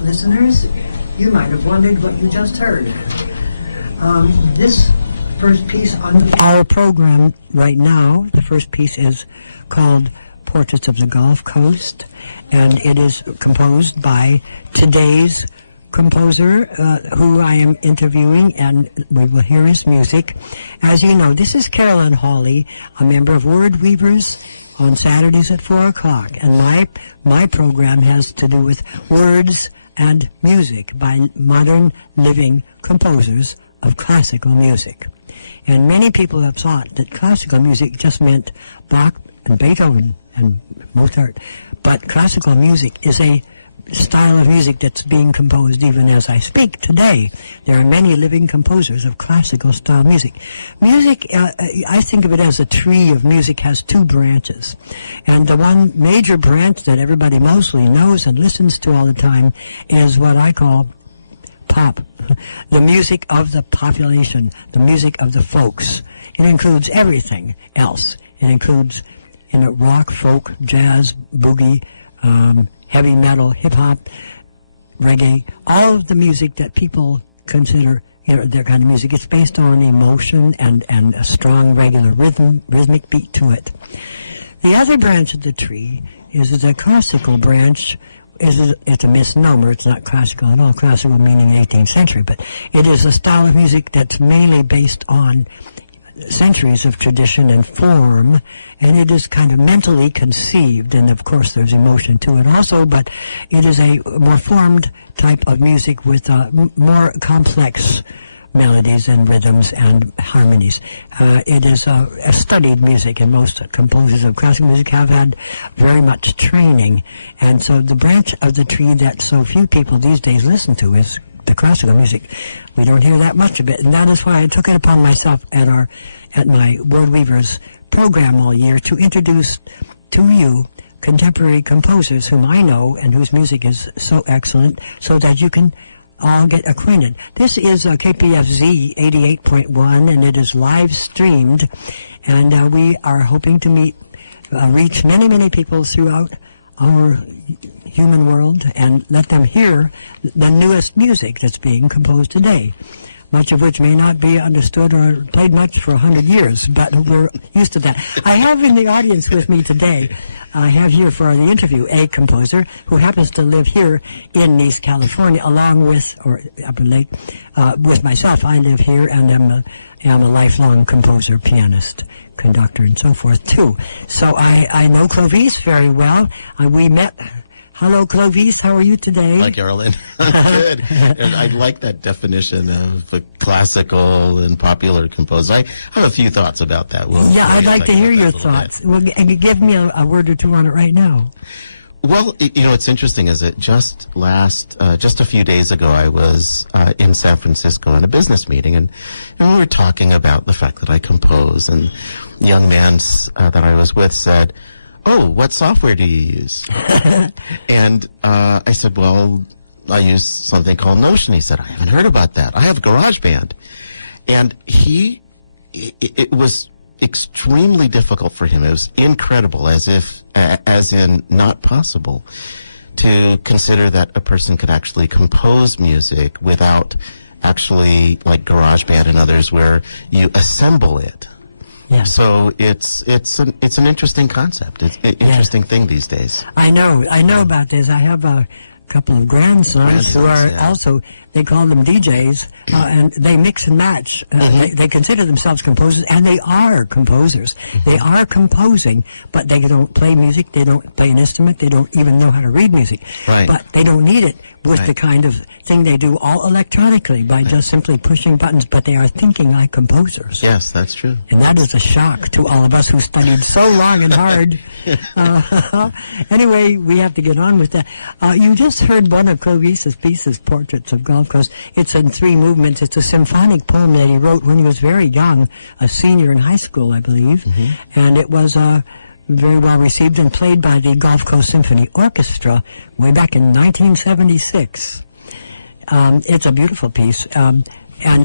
Listeners, you might have wondered what you just heard. This first piece on our program right now, the first piece is called Portraits of the Gulf Coast, and it is composed by today's composer who I am interviewing, and we will hear his music. As you know, this is Carolyn Hawley, a member of Word Weavers, on Saturdays at 4 o'clock, and my program has to do with words and music by modern living composers of classical music. And many people have thought that classical music just meant Bach and Beethoven and Mozart, but classical music is a style of music that's being composed even as I speak today. There are many living composers of classical style music. Music, I think of it as a tree of music has two branches. And the one major branch that everybody mostly knows and listens to all the time is what I call pop the music of the population, the music of the folks. It includes everything else. It includes, rock, folk, jazz, boogie, heavy metal, hip-hop, reggae, all of the music that people consider their kind of music. It's based on emotion and a strong, regular rhythmic beat to it. The other branch of the tree is a classical branch. It's a misnomer. It's not classical at all. Classical meaning 18th century, but it is a style of music that's mainly based on centuries of tradition and form, and it is kind of mentally conceived, and of course there's emotion to it also, but it is a more formed type of music with more complex melodies and rhythms and harmonies. It is a studied music, and most composers of classical music have had very much training, and so the branch of the tree that so few people these days listen to is the classical music. We don't hear that much of it, and that is why I took it upon myself at my World Weavers program all year to introduce to you contemporary composers whom I know and whose music is so excellent, so that you can all get acquainted. This is KPFZ 88.1, and it is live streamed, and we are hoping to reach many, many people throughout our human world and let them hear the newest music that's being composed today, much of which may not be understood or played much for 100 years, but we're used to that. I have in the audience with me today, I have here for the interview a composer who happens to live here in East California, along with, or Upper Lake, with myself. I live here and am a lifelong composer, pianist, conductor, and so forth, too. So I know Clovice very well. We met. Hello, Clovice. How are you today? Hi, Carolyn. Good. And I like that definition of a classical and popular composer. I have a few thoughts about that. I'd like to hear your thoughts. Well, and you give me a word or two on it right now. Well, it's interesting, is it just a few days ago, I was in San Francisco in a business meeting, and we were talking about the fact that I compose, and the young man that I was with said, "Oh, what software do you use?" And I said, "Well, I use something called Notion." He said, "I haven't heard about that. I have GarageBand." And it was extremely difficult for him. It was incredible, as in not possible, to consider that a person could actually compose music without actually, like GarageBand and others, where you assemble it. Yeah. So it's an interesting concept. It's an interesting thing these days. I know about this. I have a couple of grandsons who are also, they call them DJs, and they mix and match. They consider themselves composers, and they are composers. They are composing, but they don't play music. They don't play an instrument. They don't even know how to read music. Right. But they don't need it with the kind of thing they do all electronically by just simply pushing buttons, but they are thinking like composers. Yes, that's true. And that is a shock to all of us who studied so long and hard. Anyway, we have to get on with that. You just heard one of Clovice's pieces, Portraits of Gulf Coast. It's in 3 movements. It's a symphonic poem that he wrote when he was very young, a senior in high school, I believe. And it was very well received and played by the Gulf Coast Symphony Orchestra way back in 1976. It's a beautiful piece. And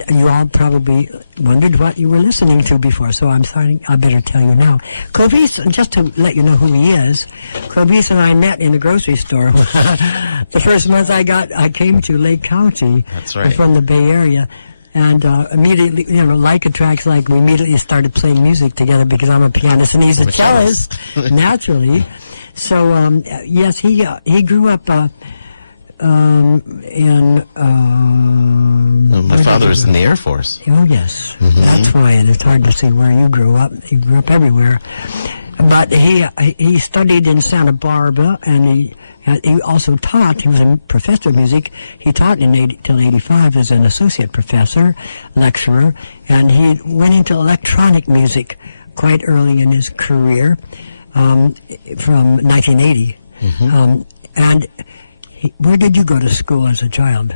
you all probably wondered what you were listening to before, so I better tell you now. Clovice, just to let you know who he is, Clovice and I met in the grocery store. The first month I came to Lake County. That's right. From the Bay Area. And immediately, like attracts like, we immediately started playing music together because I'm a pianist and he's a cellist, naturally. So, yes, he grew up my father was in the Air Force. Oh, yes. That's why it's hard to see where you grew up. He grew up everywhere. But he studied in Santa Barbara, and he also taught. He was a professor of music. He taught till 85 as an associate professor, lecturer, and he went into electronic music quite early in his career, from 1980. And where did you go to school as a child?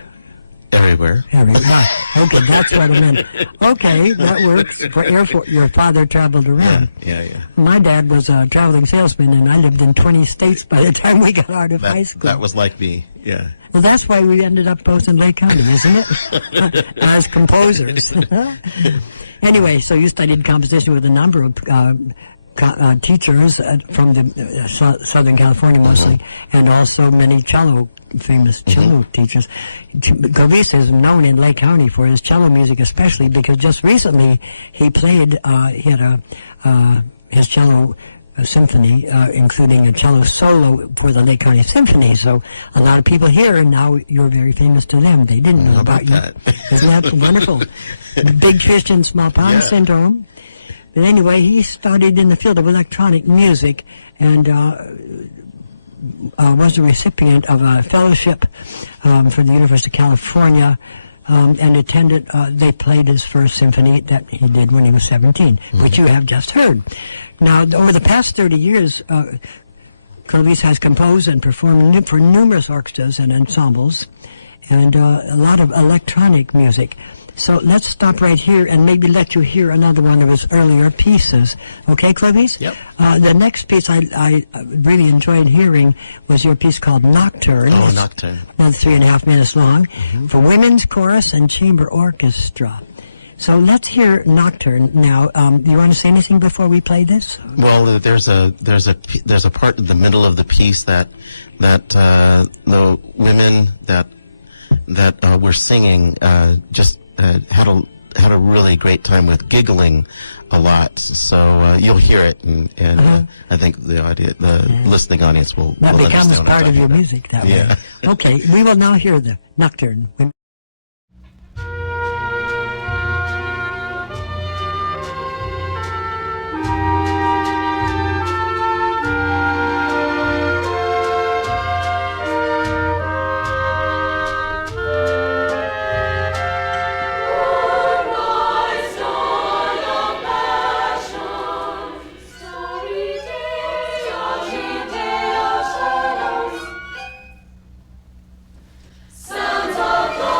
Everywhere. Okay, that's what I meant. Okay, that works. For Air Force, your father traveled around. Yeah. My dad was a traveling salesman, and I lived in 20 states by the time we got out of high school. That was like me, yeah. Well, that's why we ended up both in Lake County, isn't it? As composers. Anyway, so you studied composition with a number of teachers from the Southern California mostly, and also many famous cello teachers. Clovice is known in Lake County for his cello music, especially because just recently he played, he had his cello symphony, including a cello solo for the Lake County Symphony. So a lot of people here, and now you're very famous to them. They didn't know about you. Isn't that wonderful? Big fish in small pond syndrome. But anyway, he studied in the field of electronic music and was a recipient of a fellowship for the University of California and attended, they played his first symphony that he did when he was 17, which you have just heard. Now, over the past 30 years, Clovice has composed and performed for numerous orchestras and ensembles and a lot of electronic music. So let's stop right here and maybe let you hear another one of his earlier pieces. Okay, Clovice? Yep. The next piece I really enjoyed hearing was your piece called Nocturne. Oh, Nocturne. About 3.5 minutes long, for women's chorus and chamber orchestra. So let's hear Nocturne now. Do you want to say anything before we play this? Well, there's a part in the middle of the piece that the women that were singing just had a really great time with, giggling a lot. So you'll hear it, and I think the listening audience will. That will becomes understand part of your music that way. Okay, we will now hear the Nocturne. Sounds of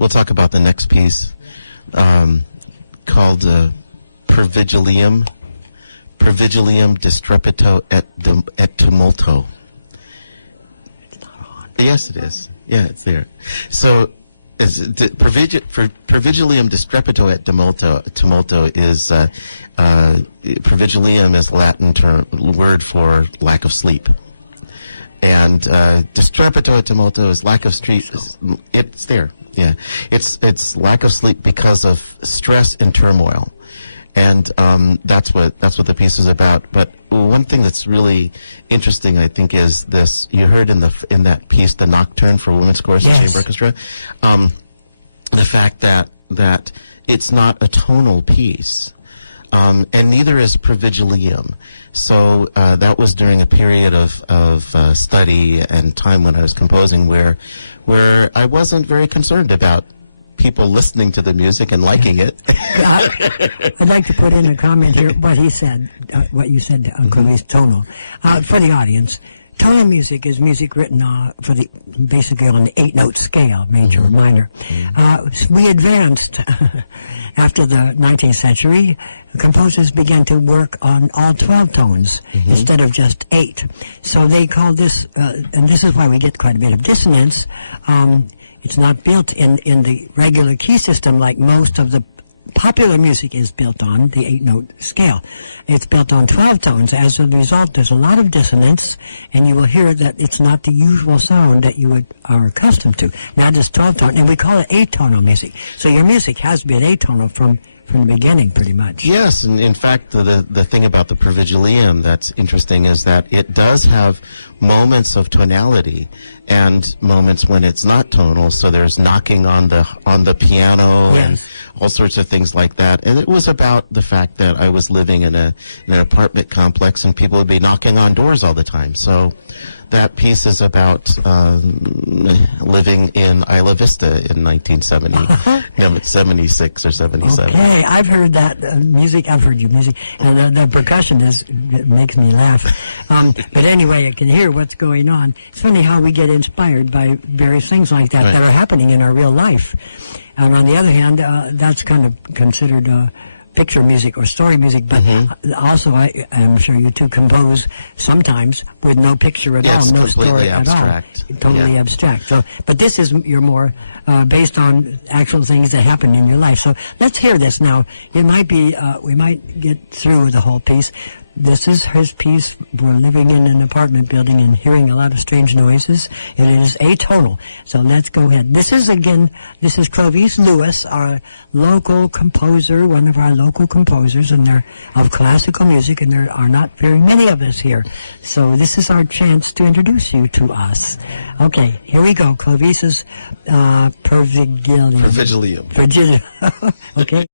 we'll talk about the next piece called Pervigilium Distrepito et Tumulto. Yes, it is. Yeah, it's there. So, Pervigilium Distrepito et Tumulto is Pervigilium is Latin word for lack of sleep, and Distrepito et Tumulto is lack of sleep. It's there. Yeah, it's lack of sleep because of stress and turmoil. And that's what the piece is about. But one thing that's really interesting, I think, is this. You heard in that piece, the Nocturne for Women's Chorus and Chamber Orchestra, the fact that it's not a tonal piece, and neither is Pervigilium. So that was during a period of study and time when I was composing, where I wasn't very concerned about people listening to the music and liking it. I'd like to put in a comment here, what you said, Clovice, tonal. For the audience, tonal music is music written basically on the 8-note scale, major or minor. We advanced after the 19th century. Composers began to work on all 12 tones instead of just 8. So they call this, and this is why we get quite a bit of dissonance. It's not built in the regular key system like most of the popular music is built on, the 8-note scale. It's built on 12 tones. As a result, there's a lot of dissonance, and you will hear that it's not the usual sound that you are accustomed to. Now, it's 12-tone, and we call it atonal music. So your music has been atonal from the beginning, pretty much. Yes, and in fact, the thing about the Pervigilium that's interesting is that it does have moments of tonality and moments when it's not tonal. So there's knocking on the piano and all sorts of things like that. And it was about the fact that I was living in an apartment complex and people would be knocking on doors all the time. So that piece is about living in Isla Vista in 1970. It's 76 or 77. Okay, I've heard that music. I've heard your music, and the percussion it makes me laugh. But anyway, I can hear what's going on. It's funny how we get inspired by various things like that that are happening in our real life. And on the other hand, that's kind of considered picture music or story music, but also I'm sure you two compose sometimes with no picture at all, no story abstract. At all. Totally abstract. So, but this is you're more based on actual things that happen in your life. So let's hear this now. It might be we might get through the whole piece. This is his piece. We're living in an apartment building and hearing a lot of strange noises. It is atonal. So let's go ahead. This is Clovice Lewis, our local composer, one of our local composers, and they're of classical music, and there are not very many of us here. So this is our chance to introduce you to us. Okay, here we go. Clovice's Pervigilium. Pervigilium. Okay.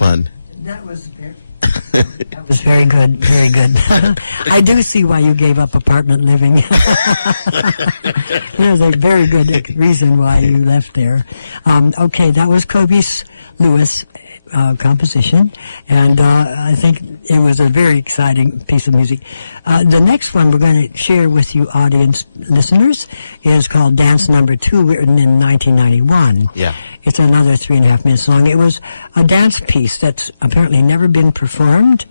fun. That was very good, very good. I do see why you gave up apartment living. There's a very good reason why you left there. Okay, that was Clovice Lewis composition, and I think it was a very exciting piece of music. The next one we're going to share with you, audience listeners, is called Dance Number 2, written in 1991. Yeah. It's another 3.5 minutes long. It was a dance piece that's apparently never been performed.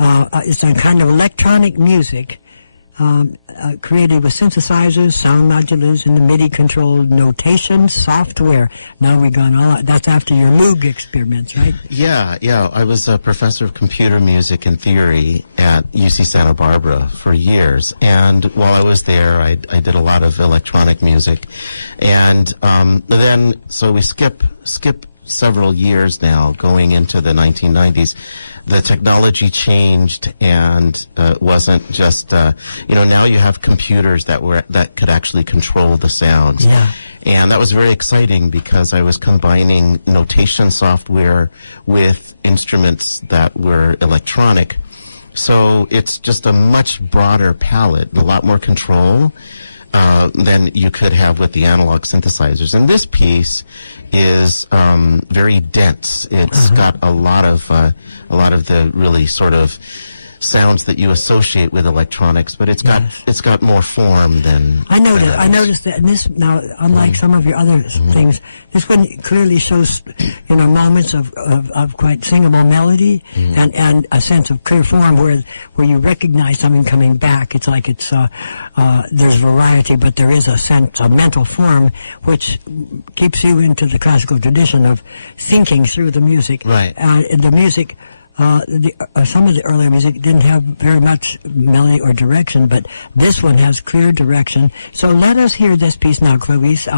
It's a kind of electronic music created with synthesizers, sound modulators, and the MIDI-controlled notation software. Now we've gone on. That's after your Moog experiments, right? Yeah. I was a professor of computer music and theory at UC Santa Barbara for years, and while I was there, I did a lot of electronic music, and then so we skip several years now, going into the 1990s. The technology changed, and wasn't just now you have computers that could actually control the sounds. Yeah. And that was very exciting because I was combining notation software with instruments that were electronic. So it's just a much broader palette, a lot more control than you could have with the analog synthesizers. And this piece is very dense. It's got a lot of the really sort of sounds that you associate with electronics, but it's got more form than. I noticed that. And this now, unlike some of your other things, this one clearly shows moments of quite singable melody and a sense of clear form where you recognize something coming back. It's like there's variety, but there is a sense of mental form which keeps you into the classical tradition of thinking through the music. Right. The music. Some of the earlier music didn't have very much melody or direction, but this one has clear direction. So let us hear this piece now, Clovice.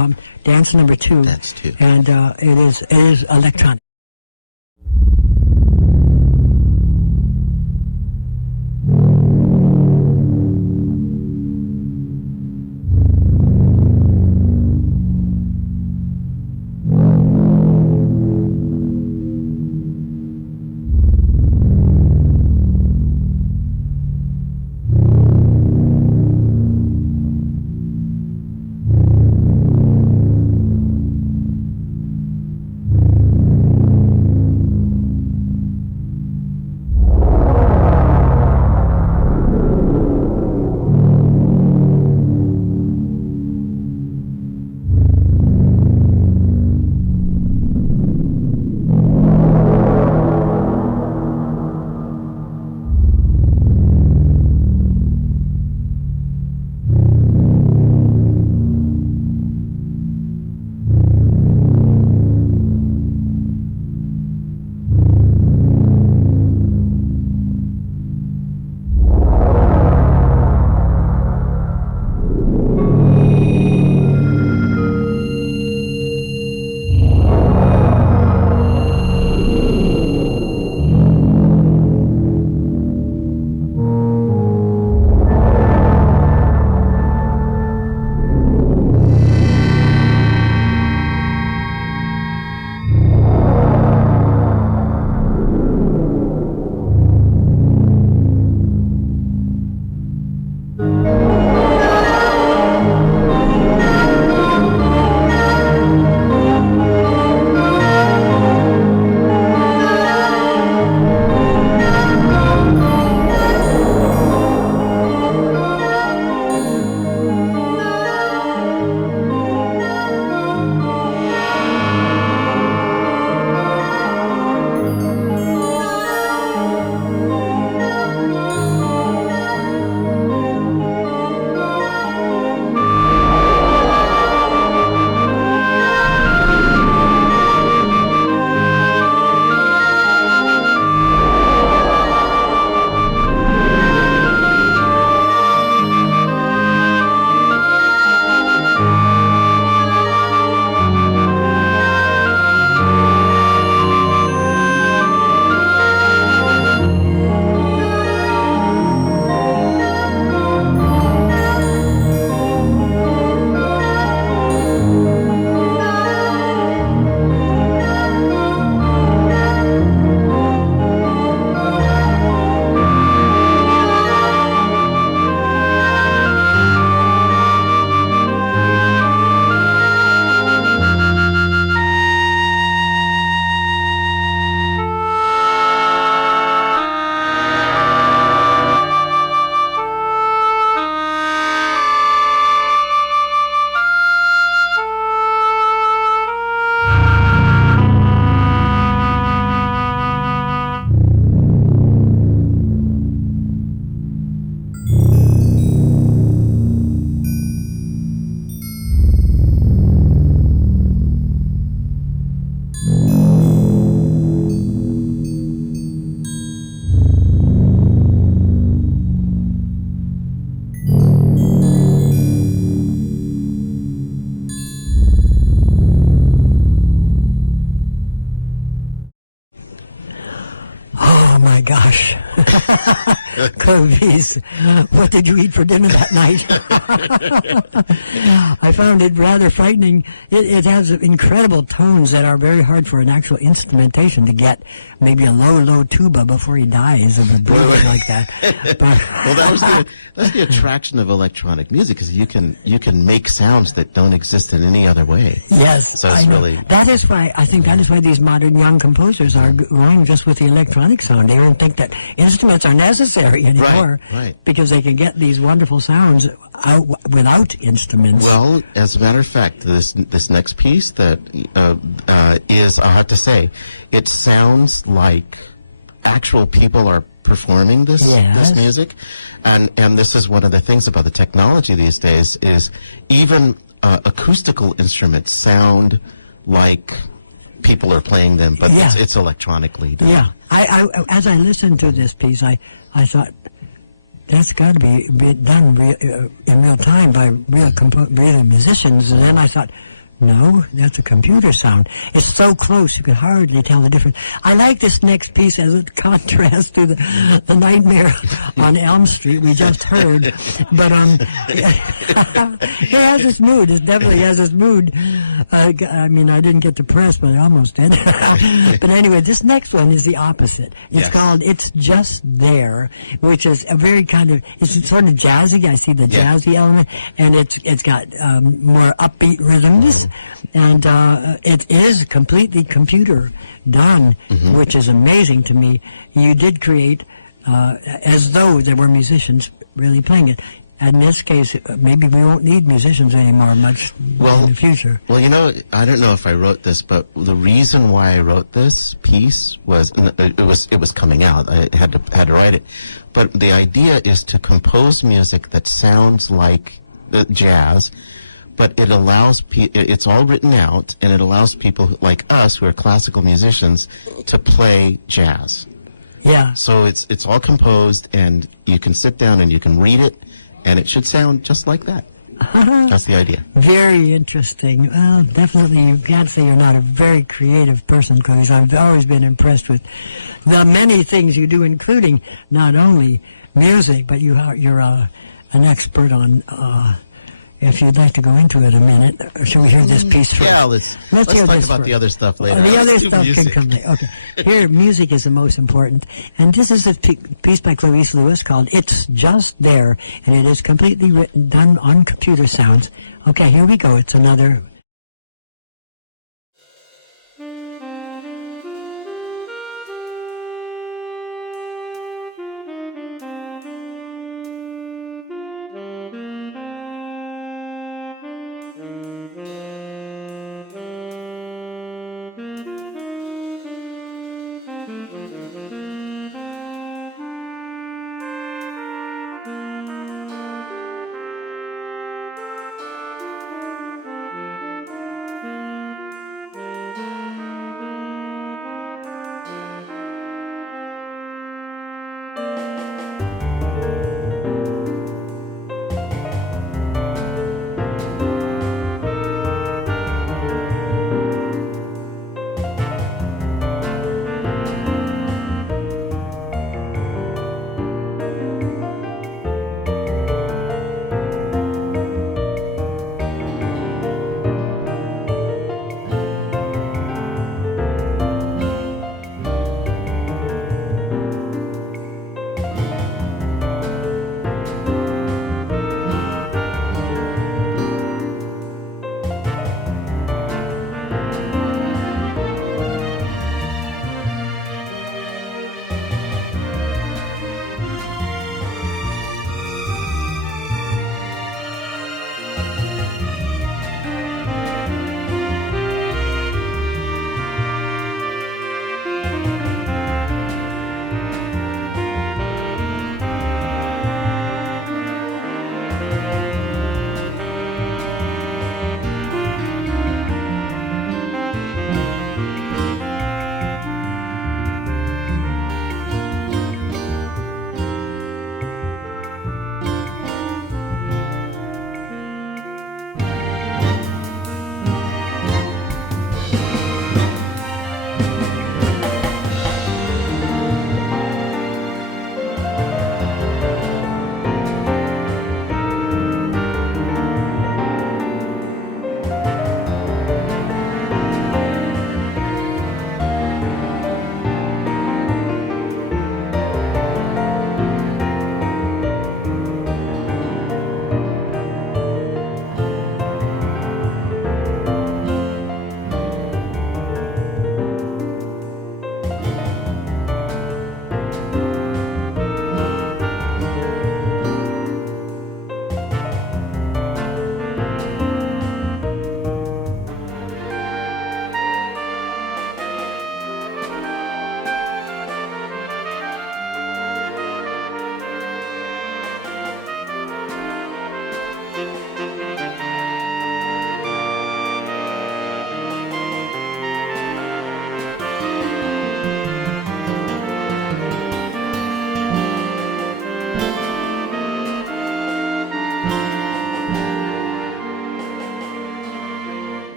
Dance Number 2. That's 2. And it is electronic. my gosh. Clovice, what did you eat for dinner that night? I found it rather frightening. It has incredible tones that are very hard for an actual instrumentation to get. Maybe a low tuba before he dies of a breath like that. But, that's the attraction of electronic music, is you can make sounds that don't exist in any other way. yes, So it's really... That is why, I think that is why these modern young composers are going just with the electronic sound. They don't think that instruments are necessary anymore. Right. Because they can get these wonderful sounds out without instruments. Well, as a matter of fact, this next piece that is, I have to say, it sounds like actual people are performing this music, and this is one of the things about the technology these days, is even acoustical instruments sound like people are playing them, but it's electronically done. Yeah. I as I listened to this piece, I thought, that's got to be done in real time by real musicians. And then I thought, no, that's a computer sound. It's so close, you could hardly tell the difference. I like this next piece as a contrast to the Nightmare on Elm Street we just heard. But it has this mood. It definitely has this mood. I mean, I didn't get depressed, but I almost did. But anyway, this next one is the opposite. It's called It's Just There, which is a very kind of, it's sort of jazzy. I see the jazzy element, and it's got more upbeat rhythms. And it is completely computer done, which is amazing to me. You did create as though there were musicians really playing it. And in this case, maybe we won't need musicians anymore much in the future. Well, you know, I don't know if I wrote this, but the reason why I wrote this piece was it was coming out. I had to write it, but the idea is to compose music that sounds like the jazz. But it allows it's all written out, and it allows people like us, who are classical musicians, to play jazz. Yeah. So it's all composed, and you can sit down and you can read it, and it should sound just like that. That's the idea. Very interesting. Well, definitely you can't say you're not a very creative person, because I've always been impressed with the many things you do, including not only music, but you're an expert on... if you'd like to go into it a minute, shall we hear this piece first? Yeah, let's hear talk this about first. the other stuff later. The other Let's do stuff music. can come later. Okay. Here, music is the most important. And this is a piece by Clovice Lewis called It's Just There. And it is completely done on computer sounds. Okay, here we go. It's another...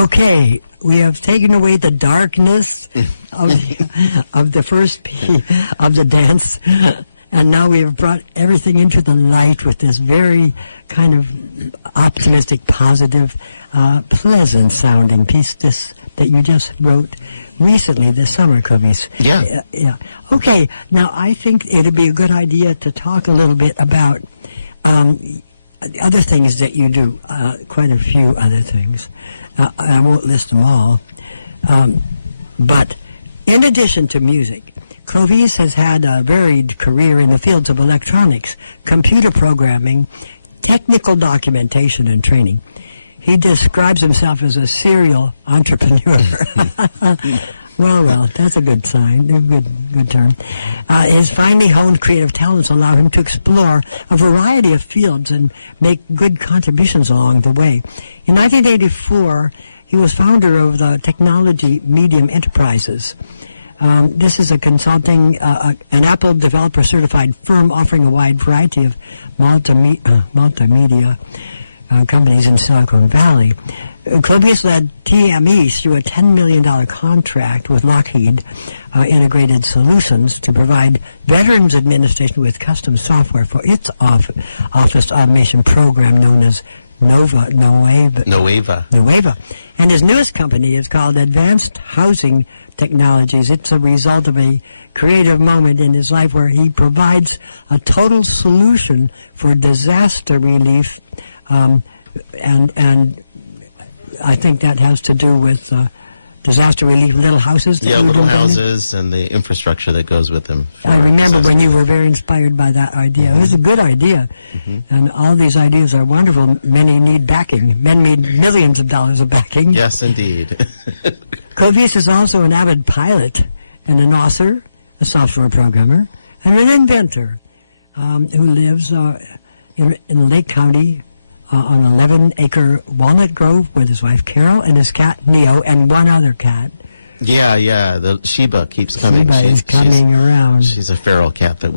Okay, we have taken away the darkness of the first piece of the dance, and now we have brought everything into the light with this very kind of optimistic, positive, pleasant-sounding piece that you just wrote recently this summer, Clovice. Yeah. Yeah. Okay, now I think it would be a good idea to talk a little bit about other things that you do, quite a few other things. I won't list them all. But in addition to music, Clovice has had a varied career in the fields of electronics, computer programming, technical documentation, and training. He describes himself as a serial entrepreneur. Well, that's a good sign, a good term. His finely honed creative talents allow him to explore a variety of fields and make good contributions along the way. In 1984, he was founder of the Technology Medium Enterprises. This is a consulting, an Apple developer certified firm offering a wide variety of multimedia companies in Silicon Valley. Clovice led TME through a $10 million contract with Lockheed Integrated Solutions to provide Veterans Administration with custom software for its office automation program known as Nueva. And his newest company is called Advanced Housing Technologies. It's a result of a creative moment in his life where he provides a total solution for disaster relief, and I think that has to do with disaster relief, little houses. Yeah, little houses and the infrastructure that goes with them. I remember when you were very inspired by that idea. Mm-hmm. It was a good idea. Mm-hmm. And all these ideas are wonderful. Many need backing. Men need millions of dollars of backing. Yes, indeed. Clovice is also an avid pilot and an author, a software programmer, and an inventor who lives in Lake County, on an 11-acre walnut grove with his wife Carol and his cat Neo and one other cat. Yeah. The Sheba keeps coming. Sheba is coming around. She's a feral cat that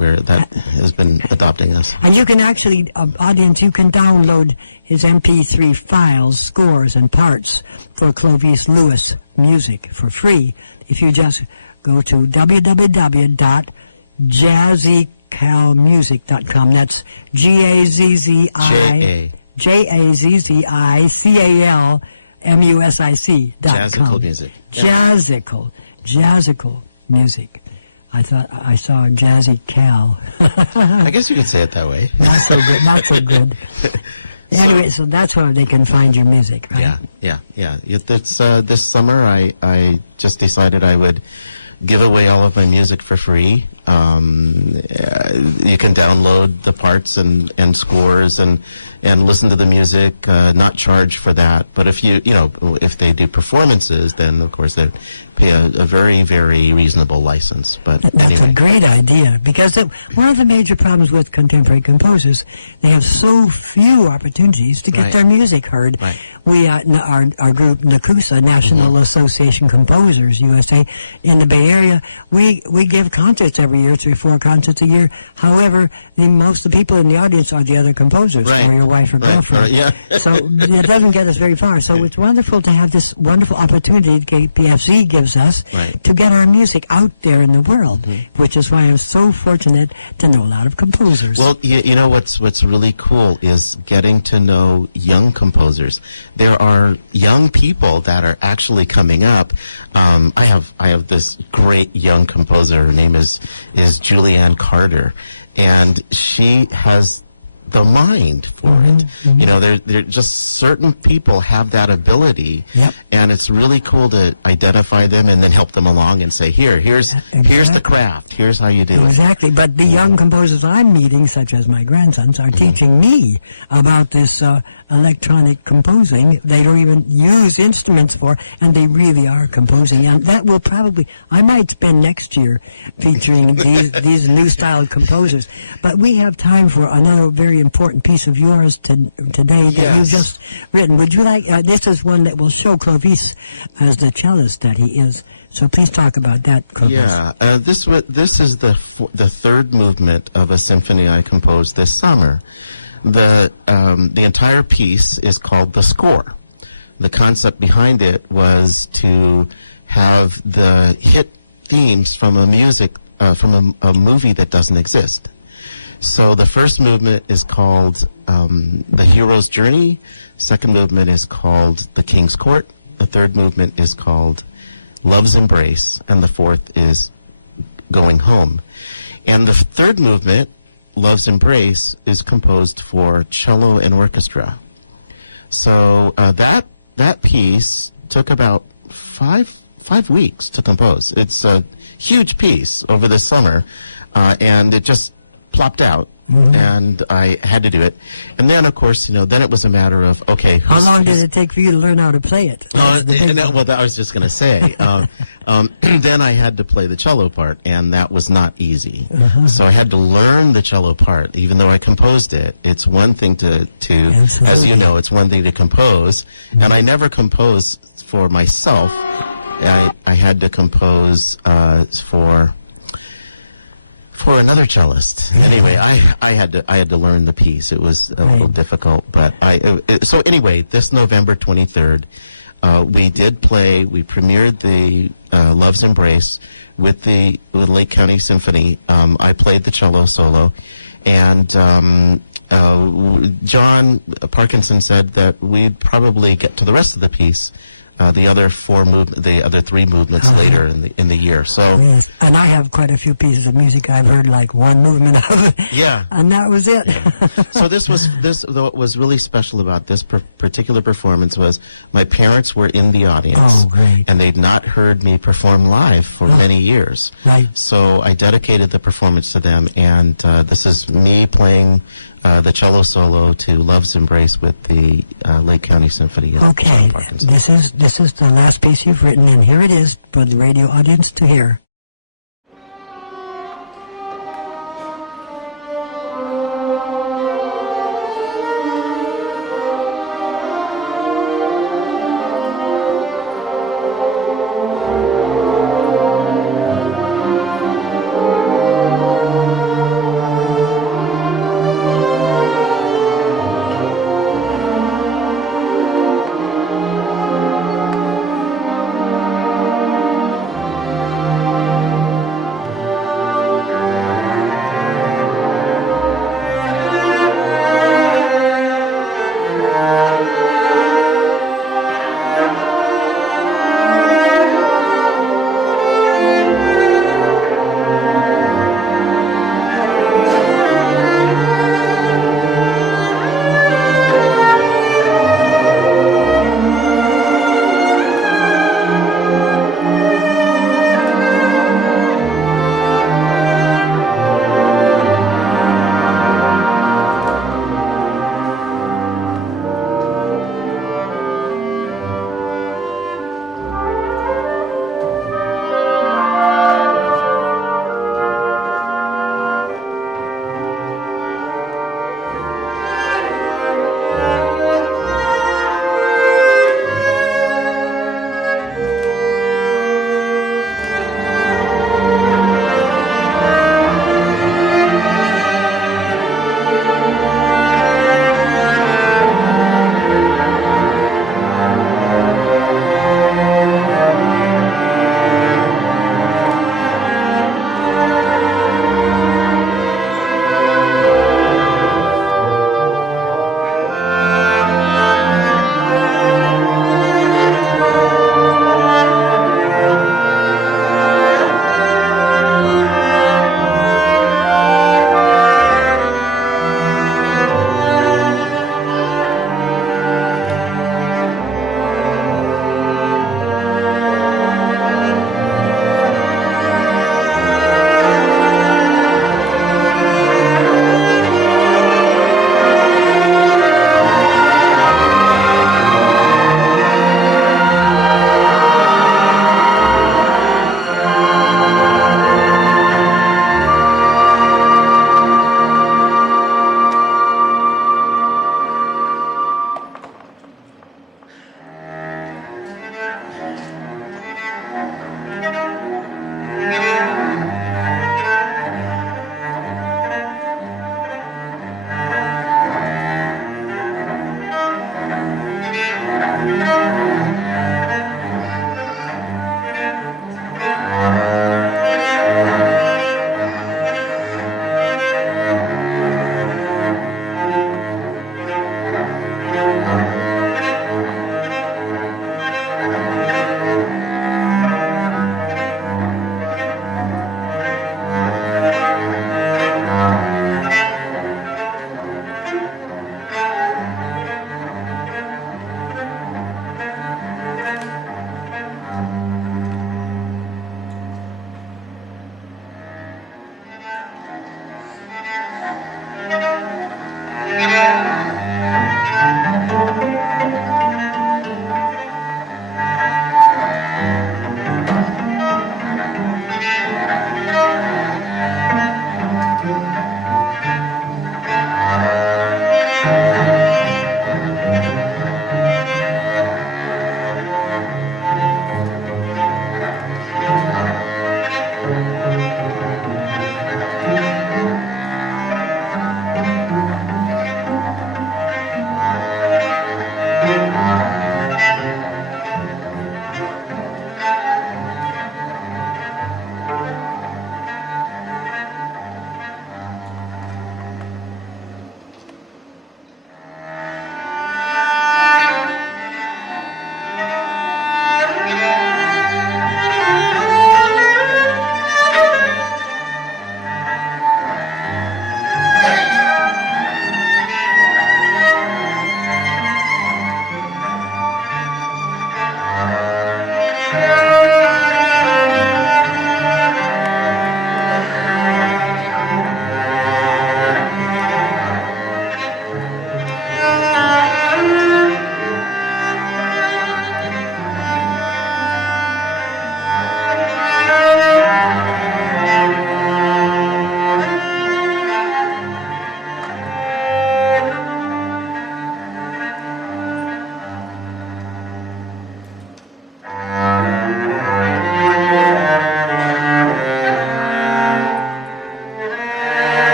has been adopting us. And you can actually, audience, you can download his MP3 files, scores, and parts for Clovice Lewis music for free if you just go to www.jazzycalmusic.com. That's JAZZICALMUSIC.com. Jazzical music. Jazzical music. I thought I saw Jazzy Cal. I guess you could say it that way. Not so good. Not so good. Anyway, so that's where they can find your music, right? Yeah. It's, this summer, I just decided I would give away all of my music for free. You can download the parts and scores and listen to the music, not charge for that. But if if they do performances, then of course they pay a very, very reasonable license. But that's anyway. a great idea, because one of the major problems with contemporary composers, they have so few opportunities to get their music heard. Right. We, our group, NACUSA, National Association Composers, USA, in the Bay Area, we give concerts every year, 3-4 concerts a year. However, most of the people in the audience are the other composers, or your wife or girlfriend. So it doesn't get us very far. So it's wonderful to have this wonderful opportunity KPFC gives us to get our music out there in the world, which is why I'm so fortunate to know a lot of composers. Well, you know what's really cool is getting to know young composers. There are young people that are actually coming up. I have this great young composer. Her name is Julianne Carter, and she has the mind for it. You know, they're just certain people have that ability, and it's really cool to identify them and then help them along and say, here's the craft, here's how you do it. Exactly, but the young composers I'm meeting, such as my grandsons, are teaching me about this electronic composing. They don't even use instruments for, and they really are composing. And that will probably, I might spend next year featuring these new style composers. But we have time for another very important piece of yours today that you've just written. Would you like, this is one that will show Clovice as the cellist that he is. So please talk about that, Clovice. Yeah, this is the third movement of a symphony I composed this summer. The entire piece is called The Score. The concept behind it was to have the hit themes from a movie that doesn't exist. So the first movement is called The Hero's Journey. Second movement is called The King's Court. The third movement is called Love's Embrace. And the fourth is Going Home. And the third movement, Love's Embrace, is composed for cello and orchestra. So that piece took about five weeks to compose. It's a huge piece over the summer, and it just plopped out, and I had to do it. And then, of course, then it was a matter of, okay. How long did it take for you to learn how to play it? Well, I was just going to say. Then I had to play the cello part, and that was not easy. So I had to learn the cello part, even though I composed it. It's one thing to as you know, it's one thing to compose, and I never composed for myself. I had to compose for another cellist. Anyway, I had to learn the piece. It was a little difficult, but so anyway, this November 23rd, we premiered the Love's Embrace with the Lake County Symphony. I played the cello solo, and John Parkinson said that we'd probably get to the rest of the piece, the other three movements later in the year. So, yes. And I have quite a few pieces of music. I've heard like one movement of it. Yeah, and that was it. Yeah. So what was really special about this particular performance was my parents were in the audience. Oh, great. And they'd not heard me perform live for many years. Right. So I dedicated the performance to them, and this is me playing the cello solo to Love's Embrace with the Lake County Symphony. Okay, this is the last piece you've written, and here it is for the radio audience to hear.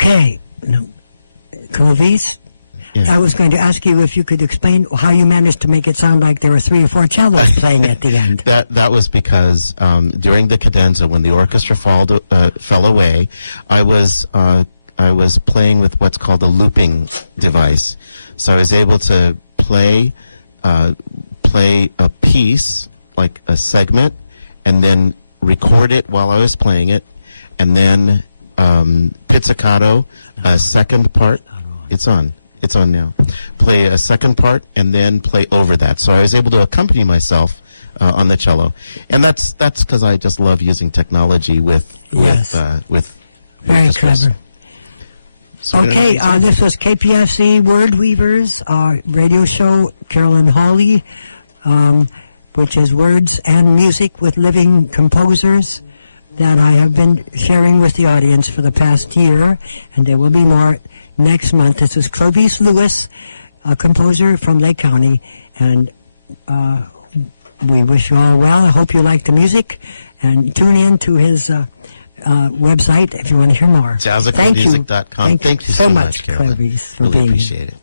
Okay. No. Clovice, Yeah. I was going to ask you if you could explain how you managed to make it sound like there were 3 or 4 cellos playing at the end. That was because during the cadenza, when the orchestra fell away, I was playing with what's called a looping device. So I was able to play a piece, like a segment, and then record it while I was playing it, and then pizzicato, a second part. It's on now. Play a second part and then play over that. So I was able to accompany myself on the cello, and that's because I just love using technology with Very orchestras. clever. So Okay, this was KPFC Word Weavers radio show, Carolyn Hawley, which is words and music with living composers that I have been sharing with the audience for the past year, and there will be more next month. This is Clovice Lewis, a composer from Lake County, and we wish you all well. I hope you like the music, and tune in to his website if you want to hear more. JazzicalMusic.com. Thank you so much, Carolyn. Clovice, for Really being here. appreciate it.